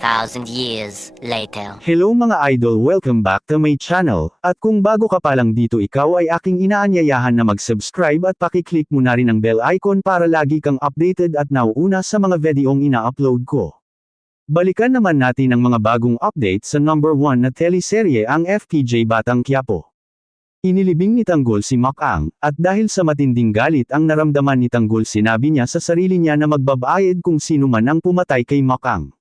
1,000 years later. Hello mga idol, welcome back to my channel, at kung bago ka pa lang dito ikaw ay aking inaanyayahan na mag-subscribe at pakiclick mo na rin ang bell icon para lagi kang updated at nauuna sa mga videong ina-upload ko. Balikan naman natin ang mga bagong update sa number 1 na teleserye ang FPJ Batang Quiapo. Inilibing ni Tanggol si Makang, at dahil sa matinding galit ang naramdaman ni Tanggol sinabi niya sa sarili niya na magbabayad kung sino man ang pumatay kay Makang.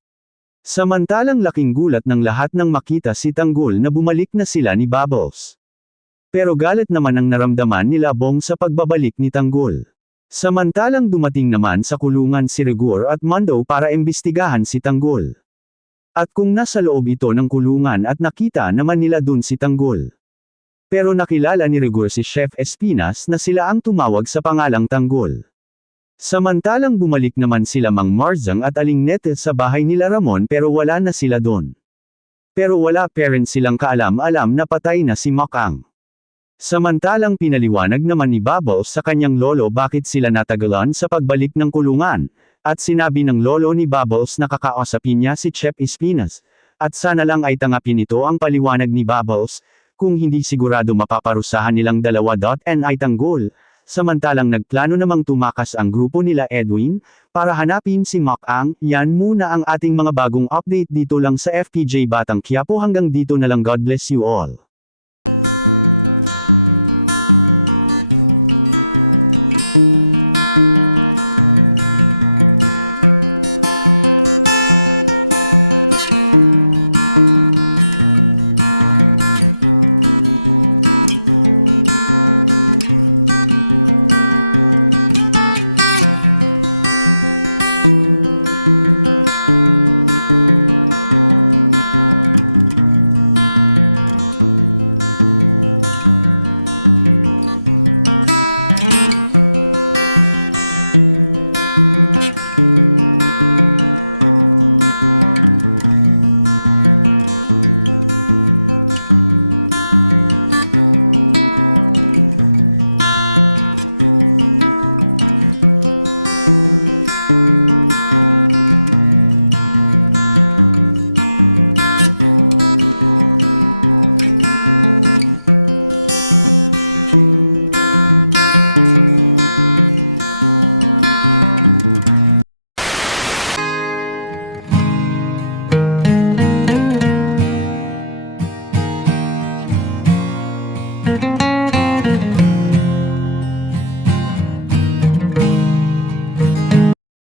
Samantalang laking gulat ng lahat nang makita si Tanggol na bumalik na sila ni Bubbles. Pero galit naman ang naramdaman nila Bong sa pagbabalik ni Tanggol. Samantalang dumating naman sa kulungan si Rigor at Mondo para imbestigahan si Tanggol. At kung nasa loob ito ng kulungan at nakita naman nila dun si Tanggol. Pero nakilala ni Rigor si Chef Espinas na sila ang tumawag sa pangalang Tanggol. Samantalang bumalik naman sila Mang Marzang at Aling Nete sa bahay nila Ramon pero wala na sila doon. Pero wala pa rin silang kaalam-alam na patay na si Makang. Samantalang pinaliwanag naman ni Bubbles sa kanyang lolo bakit sila natagalan sa pagbalik ng kulungan, at sinabi ng lolo ni Bubbles na kakausapin niya si Chef Espinas, at sana lang ay tanggapin ito ang paliwanag ni Bubbles, kung hindi sigurado mapaparusahan nilang dalawa. Ay Tanggol. Samantalang nagplano namang tumakas ang grupo nila Edwin, para hanapin si Makang. Yan muna ang ating mga bagong update dito lang sa FPJ Batang Quiapo. Hanggang dito na lang, God bless you all.